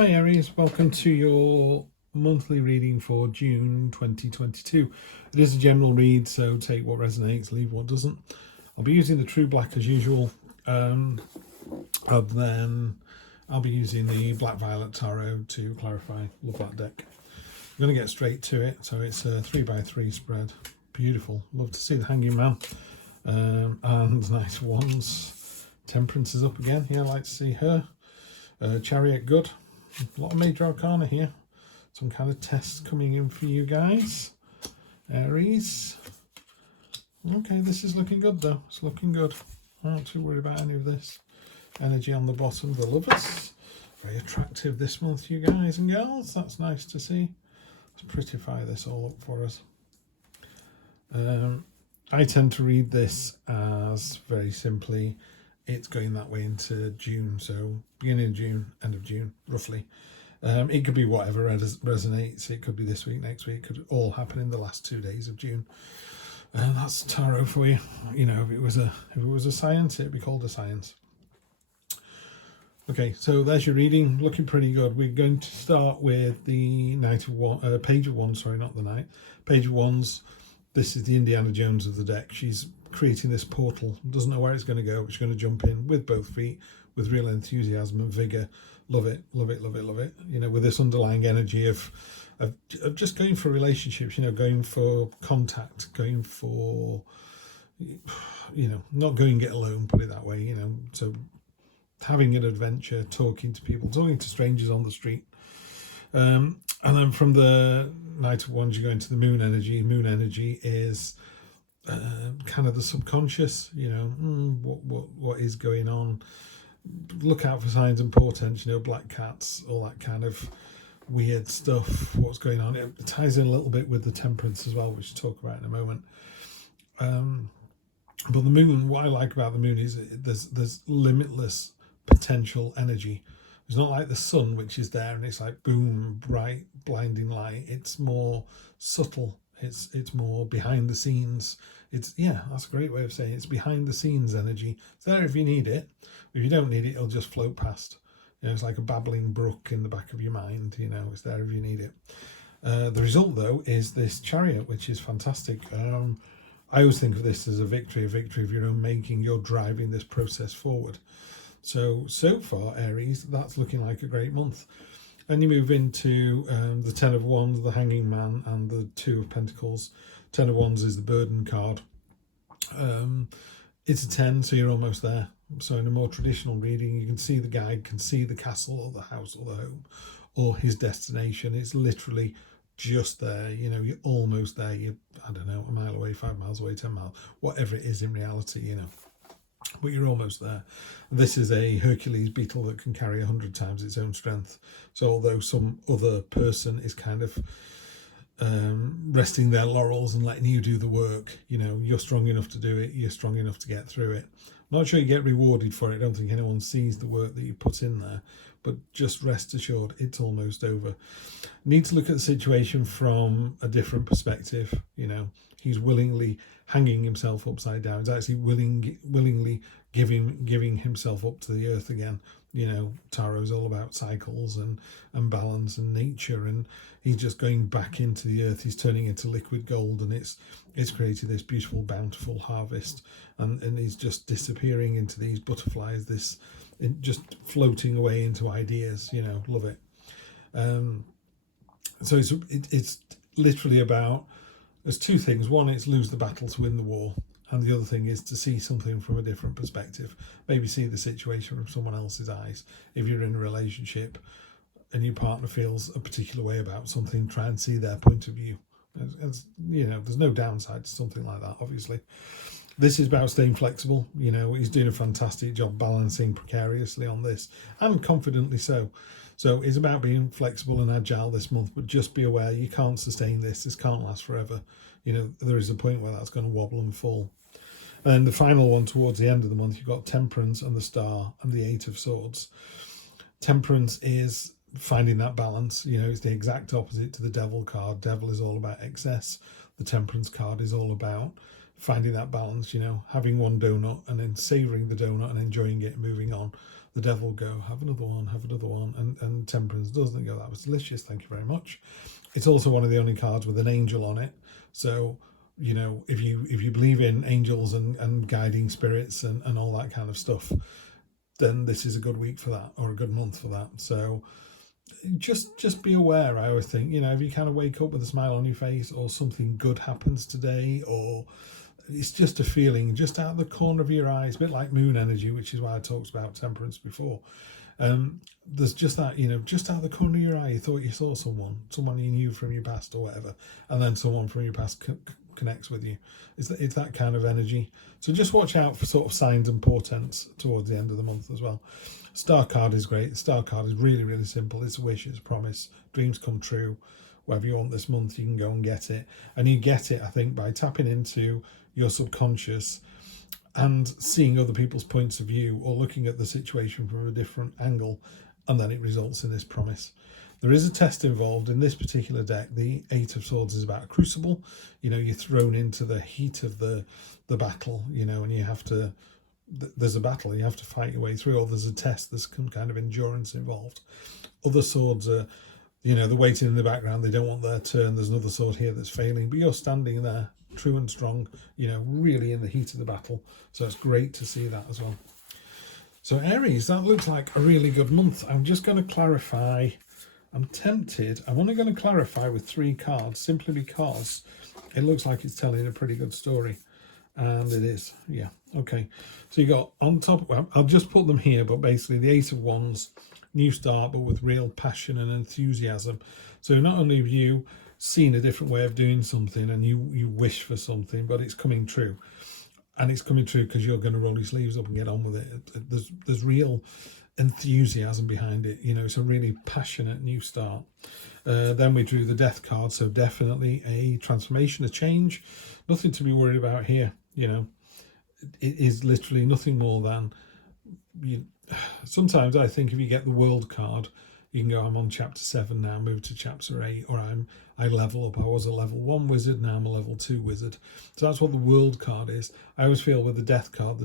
Hi Aries, welcome to your monthly reading for June 2022. It is a general read, so take what resonates, leave what doesn't. I'll be using the True Black as usual, and then I'll be using the Black Violet Tarot to clarify. Love that deck. I'm going to get straight to it. So it's a 3x3 spread. Beautiful. Love to see the Hanging Man. And nice ones. Temperance is up again. Yeah, I like to see her. Chariot, good. A lot of major arcana here. Some kind of tests coming in for you guys. Aries. Okay, this is looking good though. It's looking good. I'm not too worried about any of this. Energy on the bottom. The Lovers. Very attractive this month, you guys and girls. That's nice to see. Let's prettify this all up for us. I tend to read this as very simply it's going that way into June, so beginning of June, end of June, roughly. It could be whatever resonates. It could be this week, next week. It could all happen in the last 2 days of June. And that's tarot for you. You know, if it was a science, it'd be called a science. Okay, so there's your reading. Looking pretty good. We're going to start with the Page of Wands. Sorry, not the Knight. Page of Wands. This is the Indiana Jones of the deck. She's creating this portal. Doesn't know where it's going to go, but she's going to jump in with both feet, with real enthusiasm and vigor. Love it, love it, love it, love it. You know, with this underlying energy of just going for relationships. You know, going for contact, going for, you know, not going it alone. Put it that way. You know, so having an adventure, talking to people, talking to strangers on the street. And then from the Knight of Wands, you go into the Moon energy. Moon energy is kind of the subconscious. You know, what is going on. Look out for signs and portents. You know, black cats, all that kind of weird stuff. What's going on? It ties in a little bit with the Temperance as well, which we'll talk about in a moment. But the Moon, what I like about the Moon is there's limitless potential energy. It's not like the sun, which is there and it's like boom, bright, blinding light. It's more subtle. It's more behind the scenes. That's a great way of saying it. It's behind the scenes energy. It's there if you need it. If you don't need it, it'll just float past. You know, it's like a babbling brook in the back of your mind. You know, it's there if you need it. The result, though, is this Chariot, which is fantastic. I always think of this as a victory of your own making. You're driving this process forward. So far, Aries, that's looking like a great month. And you move into the Ten of Wands, the Hanging Man, and the Two of Pentacles. Ten of Wands is the burden card. It's a 10, so you're almost there. So in a more traditional reading, you can see the guide, can see the castle or the house or the home or his destination. It's literally just there. You know, you're almost there. You're, I don't know, a mile away, 5 miles away, 10 miles, whatever it is in reality, you know. But you're almost there. This is a Hercules beetle that can carry 100 times its own strength. So although some other person is kind of resting their laurels and letting you do the work, you know, you're strong enough to do it. You're strong enough to get through it. Not sure you get rewarded for it. I don't think anyone sees the work that you put in there. But just rest assured, it's almost over. Need to look at the situation from a different perspective. You know, he's willingly hanging himself upside down. He's actually willingly giving himself up to the earth again. You know, tarot is all about cycles and balance and nature, and he's just going back into the earth. He's turning into liquid gold, and it's created this beautiful, bountiful harvest, and he's just disappearing into these butterflies. Just floating away into ideas. You know, love it. So it's literally about. There's two things. One, it's lose the battle to win the war. And the other thing is to see something from a different perspective. Maybe see the situation from someone else's eyes. If you're in a relationship and your partner feels a particular way about something, try and see their point of view. As you know, there's no downside to something like that, obviously. This is about staying flexible. You know, he's doing a fantastic job balancing precariously on this, and confidently so. So it's about being flexible and agile this month, but just be aware you can't sustain this. This can't last forever. You know, there is a point where that's going to wobble and fall. And the final one towards the end of the month, you've got Temperance and the Star and the Eight of Swords. Temperance is finding that balance. You know, it's the exact opposite to the Devil card. Devil is all about excess. The Temperance card is all about finding that balance, you know, having one donut and then savouring the donut and enjoying it and moving on. the devil will go, have another one, have another one, and Temperance doesn't go, that was delicious, thank you very much. It's also one of the only cards with an angel on it. So, you know, if you believe in angels and guiding spirits and all that kind of stuff, then this is a good week for that, or a good month for that. So just be aware. I always think, you know, if you kind of wake up with a smile on your face, or something good happens today, or it's just a feeling just out of the corner of your eyes, a bit like moon energy, which is why I talked about temperance before. There's just that, you know, just out of the corner of your eye, you thought you saw someone you knew from your past or whatever, and then someone from your past connects with you. It's that kind of energy. So just watch out for sort of signs and portents towards the end of the month as well. Star card is great. The star card is really, really simple. It's a wish, it's a promise. Dreams come true. Whatever you want this month, you can go and get it. And you get it, I think, by tapping into your subconscious and seeing other people's points of view, or looking at the situation from a different angle, and then it results in this promise. There is a test involved in this particular deck. The Eight of Swords is about a crucible. You know, you're thrown into the heat of the battle, you know, and you have to, there's a battle, you have to fight your way through, or there's a test, there's some kind of endurance involved. Other swords are, you know, they're waiting in the background, they don't want their turn, there's another sword here that's failing, but you're standing there true and strong, you know, really in the heat of the battle. So it's great to see that as well. So Aries, that looks like a really good month. I'm just going to clarify. I'm tempted. I'm only going to clarify with 3 cards, simply because it looks like it's telling a pretty good story. And it is. Yeah. Okay. So you got on top, well, I'll just put them here, but basically the Ace of Wands, new start, but with real passion and enthusiasm. So not only have you seen a different way of doing something, and you wish for something, but it's coming true. And it's coming true because you're going to roll your sleeves up and get on with it. There's real enthusiasm behind it. You know, it's a really passionate new start. Then we drew the Death card, so definitely a transformation, a change. Nothing to be worried about here. You know, it is literally nothing more than you. Sometimes I think if you get the World card, you can go, I'm on chapter 7 now, move to chapter 8, or I level up. I was a level 1 wizard, now I'm a level 2 wizard. So that's what the World card is. I always feel with the Death card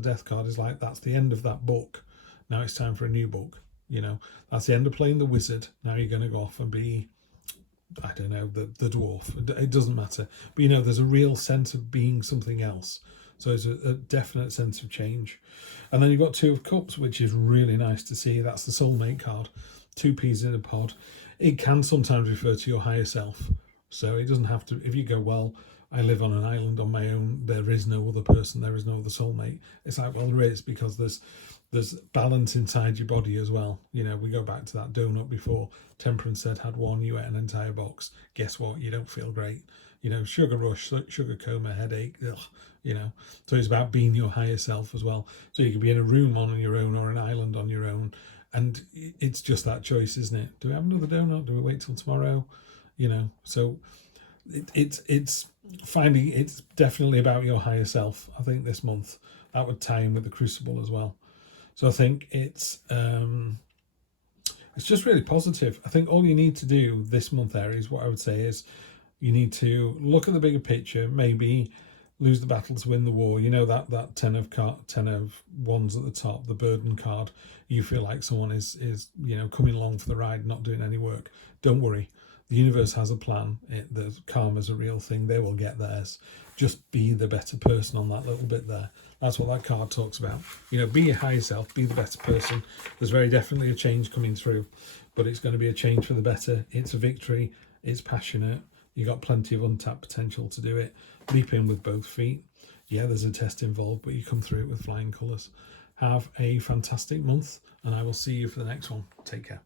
is like, that's the end of that book. Now it's time for a new book. You know, that's the end of playing the wizard. Now you're going to go off and be, I don't know, the dwarf. It doesn't matter. But, you know, there's a real sense of being something else. So it's a definite sense of change. And then you've got 2 of Cups, which is really nice to see. That's the soulmate card. 2 peas in a pod. It can sometimes refer to your higher self. So it doesn't have to, if you go, well, I live on an island on my own, there is no other person, there is no other soulmate. It's like, well, there is, because there's balance inside your body as well. You know, we go back to that donut before. Temperance said, had one, you ate an entire box. Guess what? You don't feel great. You know, sugar rush, sugar coma, headache, ugh, you know. So it's about being your higher self as well. So you could be in a room on your own, or an island on your own. And it's just that choice, isn't it? Do we have another donut? Do we wait till tomorrow? You know, so it's finding, it's definitely about your higher self. I think this month that would tie in with the Crucible as well. So I think it's just really positive. I think all you need to do this month, Aries, what I would say is you need to look at the bigger picture. Maybe lose the battle to win the war. You know, that 10 of wands at the top, the burden card. You feel like someone is you know, coming along for the ride, not doing any work. Don't worry. The universe has a plan. The karma's a real thing. They will get theirs. Just be the better person on that little bit there. That's what that card talks about. You know, be your higher self, be the better person. There's very definitely a change coming through, but it's going to be a change for the better. It's a victory. It's passionate. You got plenty of untapped potential to do it. Leap in with both feet. Yeah, there's a test involved, but you come through it with flying colours. Have a fantastic month, and I will see you for the next one. Take care.